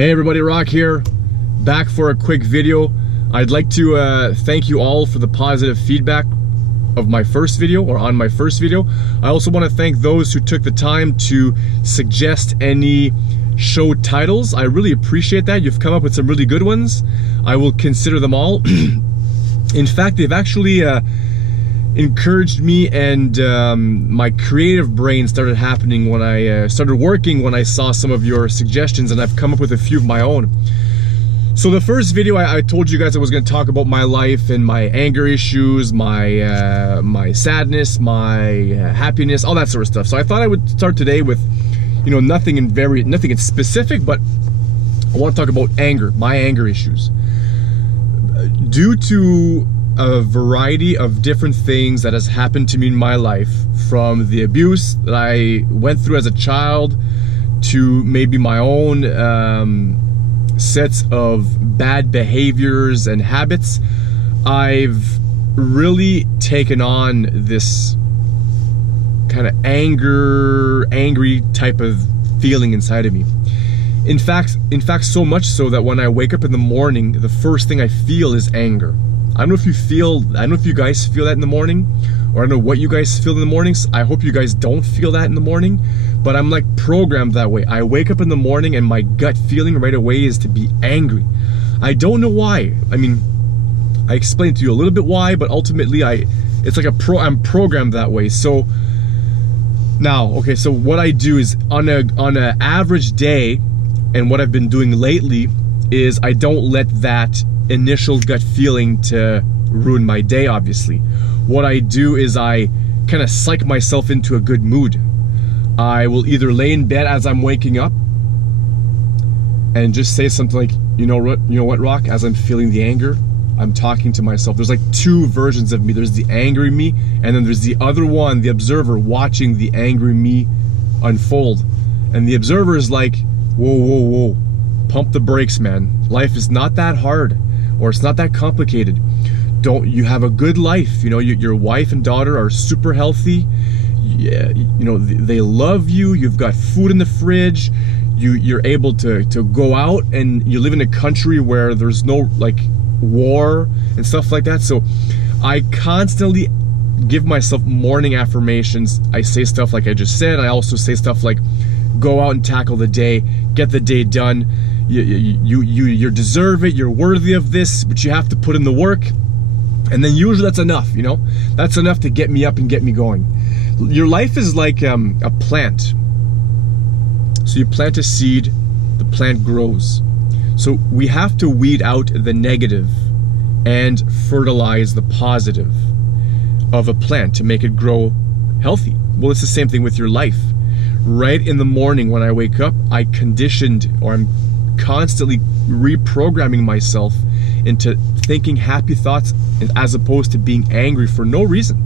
Hey everybody, Rock here, back for a quick video. I'd like to thank you all for the positive feedback of my first video, or on my first video. I also want to thank those who took the time to suggest any show titles. I really appreciate that. You've come up with some really good ones. I will consider them all. In fact, they've actually encouraged me, and my creative brain started happening when I started working, when I saw some of your suggestions, and I've come up with a few of my own. So the first video, I told you guys I was going to talk about my life and my anger issues, my my sadness, my happiness, all that sort of stuff. So I thought I would start today with, you know, nothing in specific, but I want to talk about anger, my anger issues. Due to a variety of different things that has happened to me in my life, from the abuse that I went through as a child to maybe my own sets of bad behaviors and habits, I've really taken on this kind of angry type of feeling inside of me. In fact, so much so that when I wake up in the morning, the first thing I feel is anger. I don't know if you guys feel that in the morning, or I don't know what you guys feel in the mornings. I hope you guys don't feel that in the morning, but I'm like programmed that way. I wake up in the morning and my gut feeling right away is to be angry. I don't know why. I mean, I explained to you a little bit why, but ultimately it's like I'm programmed that way. So now, okay, so what I do is on a average day, and what I've been doing lately is I don't let that initial gut feeling to ruin my day, obviously. What I do is I kind of psych myself into a good mood. I will either lay in bed as I'm waking up and just say something like, you know what, Rock, as I'm feeling the anger, I'm talking to myself. There's like two versions of me. There's the angry me, and then there's the other one, the observer, watching the angry me unfold. And the observer is like, whoa, pump the brakes, man. Life is not that hard, or it's not that complicated. You have a good life. You know, your wife and daughter are super healthy. Yeah, you know, they love you. You've got food in the fridge. You're able to go out, and you live in a country where there's no like war and stuff like that. So I constantly give myself morning affirmations. I say stuff like I just said. I also say stuff like, go out and tackle the day, get the day done. You deserve it. You're worthy of this, but you have to put in the work. And then usually that's enough, you know? That's enough to get me up and get me going. Your life is like a plant. So you plant a seed, the plant grows. So we have to weed out the negative and fertilize the positive of a plant to make it grow healthy. Well, it's the same thing with your life. Right in the morning when I wake up, I'm constantly reprogramming myself into thinking happy thoughts as opposed to being angry for no reason.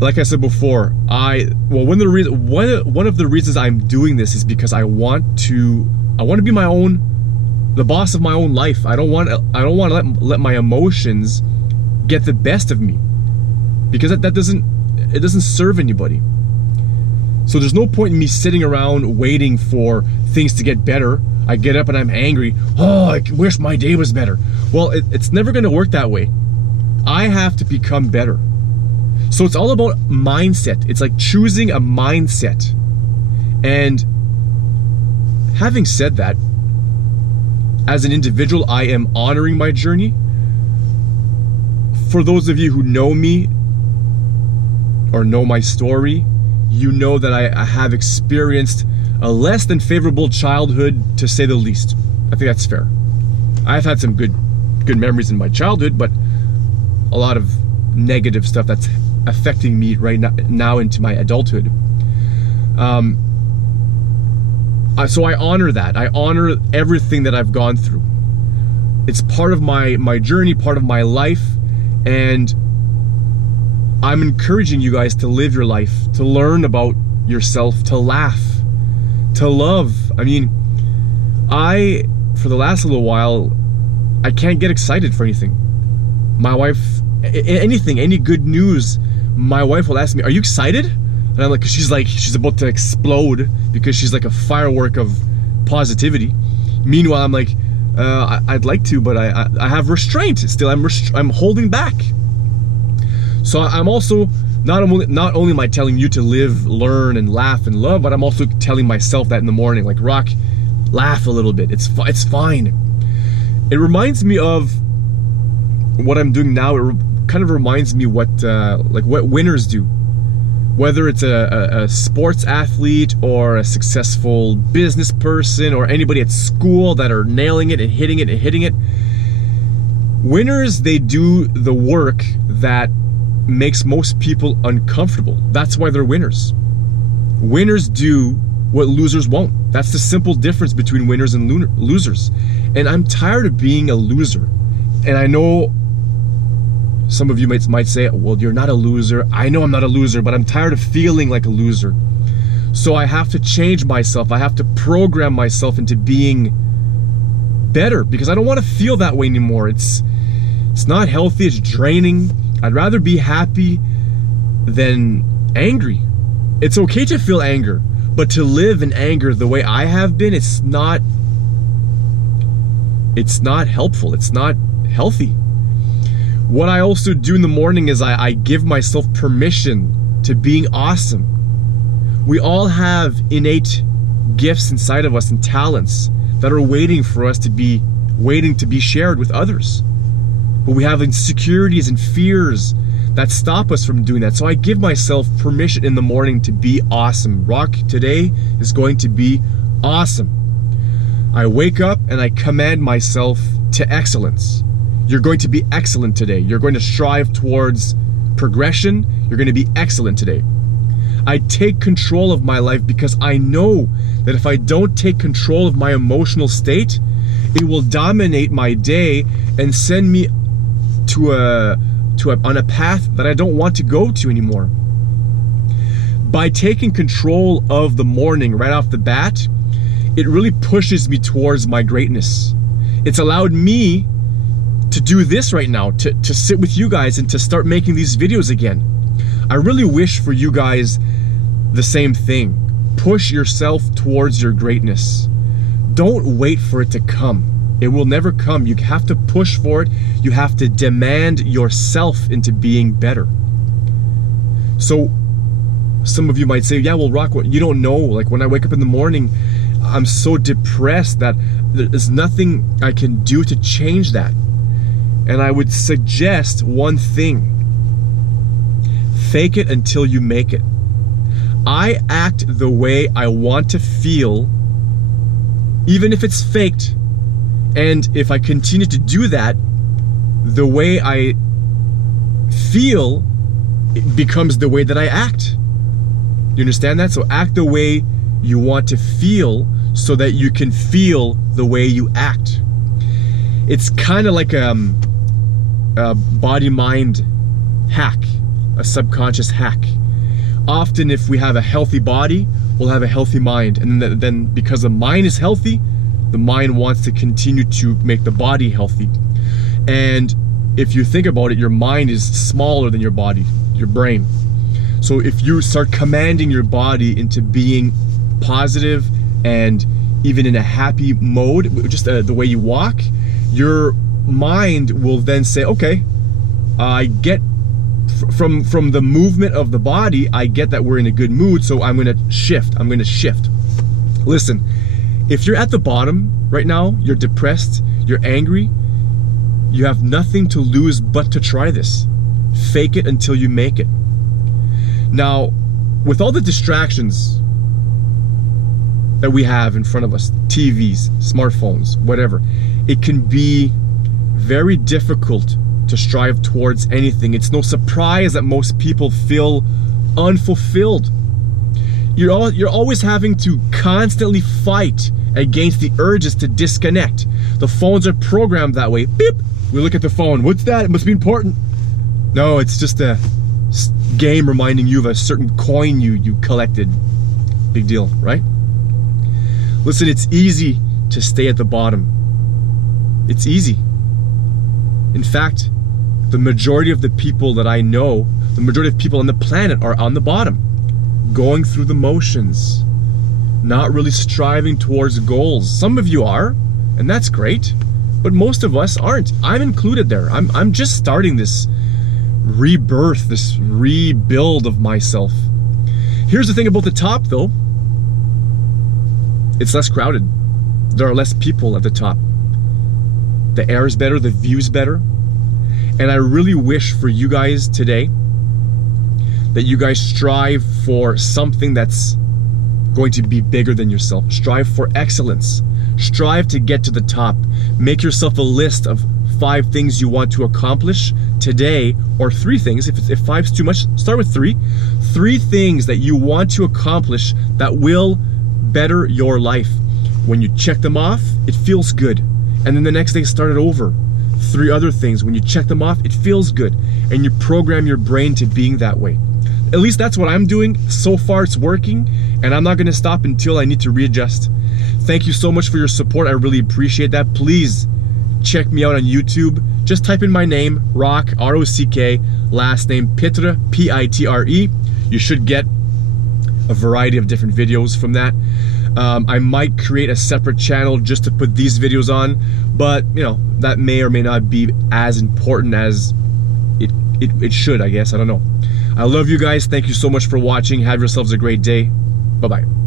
Like I said before, one of the reasons I'm doing this is because I want to be the boss of my own life. I don't want to let my emotions get the best of me, because it doesn't serve anybody. So there's no point in me sitting around waiting for things to get better. I get up and I'm angry. Oh, I wish my day was better. Well, it's never going to work that way. I have to become better. So it's all about mindset. It's like choosing a mindset. And having said that, as an individual, I am honoring my journey. For those of you who know me or know my story, you know that I have experienced a less than favorable childhood, to say the least. I think that's fair. I've had some good memories in my childhood, but a lot of negative stuff that's affecting me right now into my adulthood. So I honor that. I honor everything that I've gone through. It's part of my journey, part of my life, and I'm encouraging you guys to live your life, to learn about yourself, to laugh, to love. I mean, for the last little while, I can't get excited for anything. My wife, any good news, my wife will ask me, are you excited? And I'm like, she's about to explode, because she's like a firework of positivity. Meanwhile, I'm like, I'd like to, but I have restraint still. I'm holding back. So I'm also, not only am I telling you to live, learn, and laugh and love, but I'm also telling myself that in the morning, like, Rock, laugh a little bit. It's fine. It reminds me of what I'm doing now. It kind of reminds me what winners do. Whether it's a sports athlete or a successful business person or anybody at school that are nailing it and hitting it and hitting it. Winners, they do the work that makes most people uncomfortable. That's why they're winners. Winners do what losers won't. That's the simple difference between winners and losers. And I'm tired of being a loser. And I know some of you might say, well, you're not a loser. I know I'm not a loser, but I'm tired of feeling like a loser. So I have to change myself. I have to program myself into being better because I don't want to feel that way anymore. It's not healthy. It's draining. I'd rather be happy than angry. It's okay to feel anger, but to live in anger the way I have been, it's not helpful. It's not healthy. What I also do in the morning is I give myself permission to being awesome. We all have innate gifts inside of us and talents that are waiting for us to be shared with others. But we have insecurities and fears that stop us from doing that. So I give myself permission in the morning to be awesome. Rock, today is going to be awesome. I wake up and I command myself to excellence. You're going to be excellent today. You're going to strive towards progression. You're going to be excellent today. I take control of my life because I know that if I don't take control of my emotional state, it will dominate my day and send me on a path that I don't want to go to anymore. By taking control of the morning right off the bat, it really pushes me towards my greatness. It's allowed me to do this right now, to sit with you guys and to start making these videos again. I really wish for you guys the same thing. Push yourself towards your greatness. Don't wait for it to come. It will never come. You have to push for it. You have to demand yourself into being better. So some of you might say, yeah, well, Rock, you don't know. Like when I wake up in the morning, I'm so depressed that there's nothing I can do to change that. And I would suggest one thing. Fake it until you make it. I act the way I want to feel, even if it's faked. And if I continue to do that, the way I feel, it becomes the way that I act. You understand that? So act the way you want to feel so that you can feel the way you act. It's kind of like a body-mind hack, a subconscious hack. Often if we have a healthy body, we'll have a healthy mind. And then because the mind is healthy, the mind wants to continue to make the body healthy. And if you think about it, your mind is smaller than your body, your brain. So if you start commanding your body into being positive and even in a happy mode, just the way you walk, your mind will then say, okay, I get from the movement of the body, I get that we're in a good mood, so I'm gonna shift. Listen, if you're at the bottom right now, you're depressed, you're angry, you have nothing to lose but to try this. Fake it until you make it. Now, with all the distractions that we have in front of us, TVs, smartphones, whatever, it can be very difficult to strive towards anything. It's no surprise that most people feel unfulfilled. You're always having to constantly fight against the urges to disconnect. The phones are programmed that way. Beep! We look at the phone. What's that? It must be important. No, it's just a game reminding you of a certain coin you collected. Big deal, right? Listen, it's easy to stay at the bottom. It's easy. In fact, the majority of the people that I know, the majority of people on the planet are on the bottom, going through the motions, not really striving towards goals. Some of you are, and that's great, but most of us aren't. I'm included there. I'm just starting this rebirth, this rebuild of myself. Here's the thing about the top though. It's less crowded. There are less people at the top. The air is better, the view's better. And I really wish for you guys today that you guys strive for something that's going to be bigger than yourself. Strive for excellence. Strive to get to the top. Make yourself a list of 5 things you want to accomplish today, or 3 things. If 5's too much, start with 3. 3 things that you want to accomplish that will better your life. When you check them off, it feels good. And then the next day, start it over. 3 other things. When you check them off, it feels good. And you program your brain to being that way. At least that's what I'm doing. So far, it's working. And I'm not going to stop until I need to readjust. Thank you so much for your support. I really appreciate that. Please check me out on YouTube. Just type in my name, Rock, R-O-C-K, last name Pitre, P-I-T-R-E. You should get a variety of different videos from that. I might create a separate channel just to put these videos on, but you know, that may or may not be as important as it should, I guess. I don't know. I love you guys. Thank you so much for watching. Have yourselves a great day. Bye-bye.